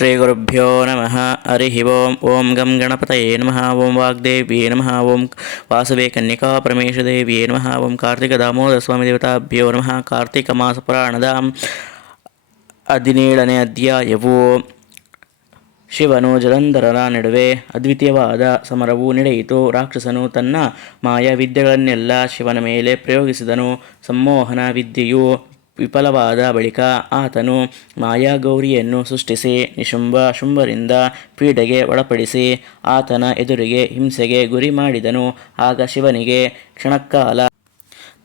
ಶ್ರೀಗುರುಭ್ಯೋ ನಮಃ ಹರಿ ಓಂ ಓಂ ಗಂ ಗಣಪತಯೇ ನಮಃ ಓಂ ವಾಗ್ದೇವ್ಯೇ ನಮಃ ಓಂ ವಾಸವೇ ಕನ್ಯಕಾ ಪರಮೇಶದೇವ್ಯೇ ನಮಃ ಓಂ ಕಾರ್ತಿಕ ದಾಮೋದರ ಸ್ವಾಮಿ ದೇವತಾಭ್ಯೋ ನಮಃ ಕಾರ್ತಿಕ ಮಾಸ ಪುರಾಣದ ಹದಿನೇಳನೇ ಅಧ್ಯಾಯವು ಶಿವನು ಜಲಂಧರರ ನಡುವೆ ಅದ್ವಿತೀಯವಾದ ಸಮರವು ನಡೆಯಿತು ರಾಕ್ಷಸನು ತನ್ನ ಮಾಯಾ ವಿದ್ಯೆಗಳನ್ನೆಲ್ಲ ಶಿವನ ಮೇಲೆ ಪ್ರಯೋಗಿಸಿದನು ಸಂಮೋಹನ ವಿದ್ಯೆಯು ವಿಫಲವಾದ ಬಳಿಕ ಆತನು ಮಾಯಾಗೌರಿಯನ್ನು ಸೃಷ್ಟಿಸಿ, ನಿಶುಂಭ ಶುಂಭರಿಂದ ಪೀಡೆಗೆ ಒಳಪಡಿಸಿ ಆತನ ಎದುರಿಗೆ ಹಿಂಸೆಗೆ ಗುರಿ ಮಾಡಿದನು. ಆಗ ಶಿವನಿಗೆ ಕ್ಷಣಕಾಲ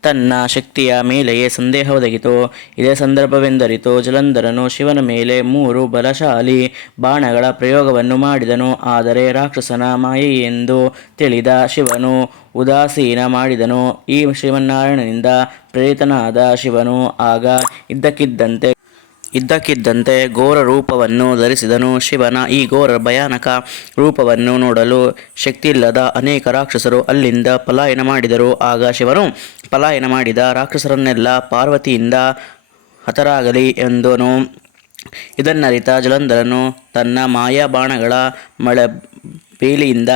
ತನ್ನ ಶಕ್ತಿಯ ಮೇಲೆಯೇ ಸಂದೇಹ ಒದಗಿತು. ಇದೇ ಸಂದರ್ಭವೆಂದರಿತು ಜಲಂಧರನು ಶಿವನ ಮೇಲೆ ಮೂರು ಬಲಶಾಲಿ ಬಾಣಗಳ ಪ್ರಯೋಗವನ್ನು ಮಾಡಿದನು. ಆದರೆ ರಾಕ್ಷಸನ ಮಾಯೆಯೆಂದು ತಿಳಿದ ಶಿವನು ಉದಾಸೀನ ಮಾಡಿದನು. ಈ ಶ್ರೀಮನ್ನಾರಾಯಣನಿಂದ ಪ್ರೇರಿತನಾದ ಶಿವನು ಆಗ ಇದ್ದಕ್ಕಿದ್ದಂತೆ ಇದ್ದಕ್ಕಿದ್ದಂತೆ ಘೋರ ರೂಪವನ್ನು ಧರಿಸಿದನು. ಶಿವನ ಈ ಘೋರ ಭಯಾನಕ ರೂಪವನ್ನು ನೋಡಲು ಶಕ್ತಿಯಿಲ್ಲದ ಅನೇಕ ರಾಕ್ಷಸರು ಅಲ್ಲಿಂದ ಪಲಾಯನ ಮಾಡಿದರು. ಆಗ ಶಿವನು ಪಲಾಯನ ಮಾಡಿದ ರಾಕ್ಷಸರನ್ನೆಲ್ಲ ಪಾರ್ವತಿಯಿಂದ ಹತರಾಗಲಿ ಎಂದನು. ಇದನ್ನರಿತ ಜಲಂಧರನು ತನ್ನ ಮಾಯಾ ಬಾಣಗಳ ಮಳೆ ಬೇಲಿಯಿಂದ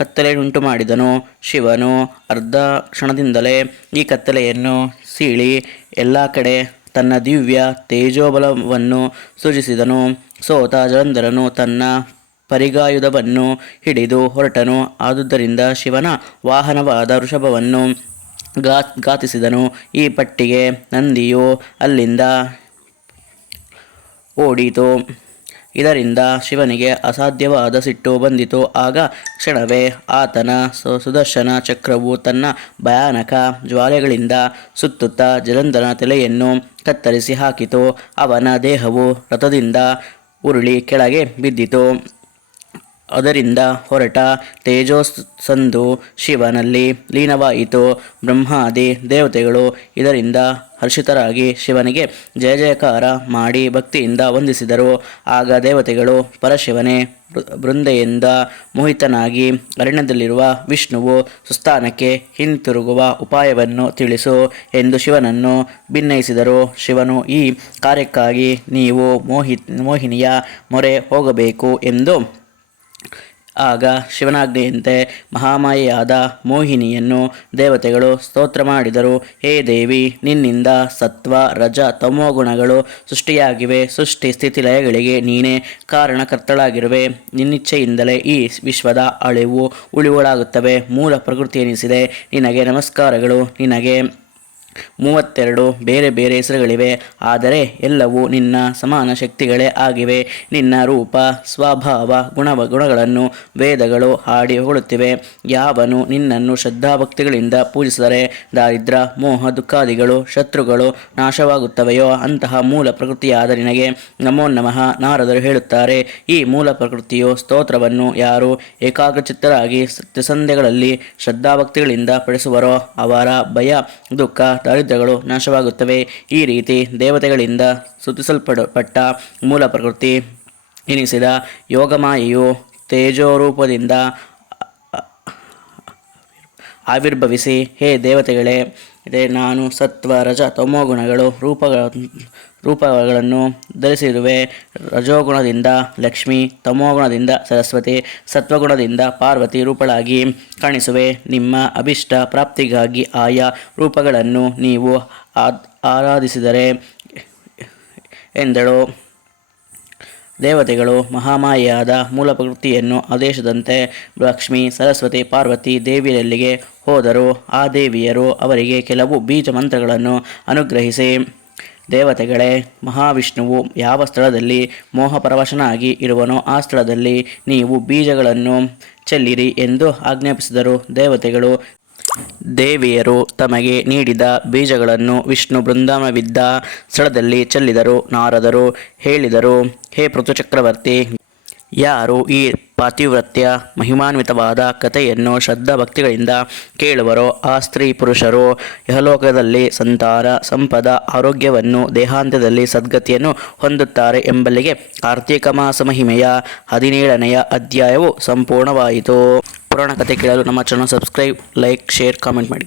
ಕತ್ತಲೆ ಉಂಟು ಮಾಡಿದನು. ಶಿವನು ಅರ್ಧ ಕ್ಷಣದಿಂದಲೇ ಈ ಕತ್ತಲೆಯನ್ನು ಸೀಳಿ ಎಲ್ಲ ಕಡೆ ತನ್ನ ದಿವ್ಯ ತೇಜೋಬಲವನ್ನು ಸೂಚಿಸಿದನು ಸೋತ ಜಲಂಧರನು ತನ್ನ ಪರಿಗಾಯುಧವನ್ನು ಹಿಡಿದು ಹೊರಟನು. ಆದುದರಿಂದ ಶಿವನ ವಾಹನವಾದ ವೃಷಭವನ್ನು ಗಾತ್ ಘಾತಿಸಿದನು. ಈ ಪಟ್ಟಿಗೆ ನಂದಿಯು ಅಲ್ಲಿಂದ ಓಡಿತು. ಇದರಿಂದ ಶಿವನಿಗೆ ಅಸಾಧ್ಯವಾದ ಸಿಟ್ಟು ಬಂದಿತು. ಆಗ ಕ್ಷಣವೇ ಆತನ ಸುದರ್ಶನ ಚಕ್ರವು ತನ್ನ ಭಯಾನಕ ಜ್ವಾಲೆಗಳಿಂದ ಸುತ್ತುತ್ತಾ ಜಲಂಧನ ತಲೆಯನ್ನು ಕತ್ತರಿಸಿ ಹಾಕಿತು. ಅವನ ದೇಹವು ರಥದಿಂದ ಉರುಳಿ ಕೆಳಗೆ ಬಿದ್ದಿತು. ಅದರಿಂದ ಹೊರಟ ತೇಜೋಸಂದು ಶಿವನಲ್ಲಿ ಲೀನವಾಯಿತು. ಬ್ರಹ್ಮಾದಿ ದೇವತೆಗಳು ಇದರಿಂದ ಹರ್ಷಿತರಾಗಿ ಶಿವನಿಗೆ ಜಯ ಜಯಕಾರ ಮಾಡಿ ಭಕ್ತಿಯಿಂದ ವಂದಿಸಿದರು. ಆಗ ದೇವತೆಗಳು ಪರಶಿವನೇ ಬೃಂದೆಯಿಂದ ಮೋಹಿತನಾಗಿ ಅರಣ್ಯದಲ್ಲಿರುವ ವಿಷ್ಣುವು ಸುಸ್ಥಾನಕ್ಕೆ ಹಿಂತಿರುಗುವ ಉಪಾಯವನ್ನು ತಿಳಿಸು ಎಂದು ಶಿವನನ್ನು ಭಿನ್ನಯಿಸಿದರು ಶಿವನು ಈ ಕಾರ್ಯಕ್ಕಾಗಿ ನೀವು ಮೋಹಿ, ಮೋಹಿನಿಯ ಮೊರೆ ಹೋಗಬೇಕು ಎಂದು ಆಗ ಶಿವನಾಜ್ಞೆಯಂತೆ ಮಹಾಮಾಯಿಯಾದ ಮೋಹಿನಿಯನ್ನು ದೇವತೆಗಳು ಸ್ತೋತ್ರ ಮಾಡಿದರು. ಹೇ ದೇವಿ, ನಿನ್ನಿಂದ ಸತ್ವ, ರಜ ತಮೋಗುಣಗಳು ಸೃಷ್ಟಿಯಾಗಿವೆ. ಸೃಷ್ಟಿ ಸ್ಥಿತಿ ಲಯಗಳಿಗೆ ನೀನೇ ಕಾರಣಕರ್ತಳಾಗಿರುವೆ. ನಿನ್ನಿಚ್ಛೆಯಿಂದಲೇ ಈ ವಿಶ್ವದ ಅಳಿವು ಉಳಿವುಗಳಾಗುತ್ತವೆ ಮೂಲ ಪ್ರಕೃತಿ ಎನಿಸಿದೆ ನಿನಗೆ ನಮಸ್ಕಾರಗಳು. ನಿನಗೆ ಮೂವತ್ತೆರಡು ಬೇರೆ ಬೇರೆ ಹೆಸರುಗಳಿವೆ. ಆದರೆ ಎಲ್ಲವೂ ನಿನ್ನ ಸಮಾನ ಶಕ್ತಿಗಳೇ ಆಗಿವೆ. ನಿನ್ನ ರೂಪ, ಸ್ವಭಾವ ಗುಣ ಗುಣಗಳನ್ನು ವೇದಗಳು ಹಾಡಿ ಹೊಗಳುತ್ತಿವೆ. ಯಾವನು ನಿನ್ನನ್ನು ಶ್ರದ್ಧಾಭಕ್ತಿಗಳಿಂದ ಪೂಜಿಸಿದರೆ ದಾರಿದ್ರ, ಮೋಹ, ದುಃಖಾದಿಗಳು, ಶತ್ರುಗಳು ನಾಶವಾಗುತ್ತವೆಯೋ ಅಂತಹ ಮೂಲ ಪ್ರಕೃತಿಯಾದ ನಿನಗೆ. ನಮೋ ನಮಃ, ನಾರದರು ಹೇಳುತ್ತಾರೆ, ಈ ಮೂಲ ಪ್ರಕೃತಿಯು ಸ್ತೋತ್ರವನ್ನು ಯಾರು ಏಕಾಗ್ರಚಿತ್ತರಾಗಿ ಸತ್ಯಸಂಧೆಗಳಲ್ಲಿ ಶ್ರದ್ಧಾಭಕ್ತಿಗಳಿಂದ ಪಡಿಸುವರೋ ಅವರ ಭಯ, ದುಃಖ ದಾರಿದ್ರ್ಯಗಳು ನಾಶವಾಗುತ್ತವೆ. ಈ ರೀತಿ ದೇವತೆಗಳಿಂದ ಸ್ತುತಿಸಲ್ಪಡಪಟ್ಟ ಮೂಲ ಪ್ರಕೃತಿ ಎನಿಸಿದ ಯೋಗಮಾಯೆಯು ತೇಜೋರೂಪದಿಂದ ಆವಿರ್ಭವಿಸಿ ಹೇ ದೇವತೆಗಳೇ ಇದೇ. ನಾನು ಸತ್ವ, ರಜ ತಮೋಗುಣಗಳು ರೂಪಗಳ, ರೂಪಗಳನ್ನು ಧರಿಸಿರುವೆ. ರಜೋಗುಣದಿಂದ ಲಕ್ಷ್ಮಿ ತಮೋಗುಣದಿಂದ ಸರಸ್ವತಿ, ಸತ್ವಗುಣದಿಂದ ಪಾರ್ವತಿ ರೂಪಳಾಗಿ ಕಾಣಿಸುವೆ. ನಿಮ್ಮ ಅಭಿಷ್ಟ ಪ್ರಾಪ್ತಿಗಾಗಿ ಆಯಾ ರೂಪಗಳನ್ನು ನೀವು ಆರಾಧಿಸಿದರೆ ಎಂದಳು. ದೇವತೆಗಳು ಮಹಾಮಾಯೆಯಾದ ಮೂಲ ಪ್ರಕೃತಿಯನ್ನು ಆದೇಶದಂತೆ ಲಕ್ಷ್ಮಿ, ಸರಸ್ವತಿ, ಪಾರ್ವತಿ ದೇವಿಯಲ್ಲಿಗೆ ಹೋದರು. ಆ ದೇವಿಯರು ಅವರಿಗೆ ಕೆಲವು ಬೀಜ ಮಂತ್ರಗಳನ್ನು ಅನುಗ್ರಹಿಸಿ, ದೇವತೆಗಳೇ, ಮಹಾವಿಷ್ಣುವು ಯಾವ ಸ್ಥಳದಲ್ಲಿ ಮೋಹಪರವಶನಾಗಿ ಇರುವನೋ ಆ ಸ್ಥಳದಲ್ಲಿ ನೀವು ಬೀಜಗಳನ್ನು ಚೆಲ್ಲಿರಿ ಎಂದು ಆಜ್ಞಾಪಿಸಿದರು. ದೇವತೆಗಳು ದೇವಿಯರು ತಮಗೆ ನೀಡಿದ ಬೀಜಗಳನ್ನು ವಿಷ್ಣು ಬೃಂದಾವನವಿದ್ದ ಸ್ಥಳದಲ್ಲಿ ಚೆಲ್ಲಿದರು, ನಾರದರು, ಹೇಳಿದರು, ಹೇ ಪೃಥುಚಕ್ರವರ್ತಿ ಯಾರು ಈ ಪಾತಿವ್ರತ್ಯ ಮಹಿಮಾನ್ವಿತವಾದ ಕಥೆಯನ್ನು ಶ್ರದ್ಧಾಭಕ್ತಿಗಳಿಂದ ಕೇಳುವರೋ, ಆ ಸ್ತ್ರೀ ಪುರುಷರು ಯಹಲೋಕದಲ್ಲಿ ಸಂತಾರ, ಸಂಪದ, ಆರೋಗ್ಯವನ್ನು ದೇಹಾಂತ್ಯದಲ್ಲಿ ಸದ್ಗತಿಯನ್ನು ಹೊಂದುತ್ತಾರೆ ಎಂಬಲ್ಲಿಗೆ ಕಾರ್ತೀಕ ಮಾಸ ಮಹಿಮೆಯ ಹದಿನೇಳನೆಯ ಅಧ್ಯಾಯವು ಸಂಪೂರ್ಣವಾಯಿತು. ಪುರಾಣ ಕಥೆ ಕೇಳಲು ನಮ್ಮ channel subscribe like share comment ಮಾಡಿ.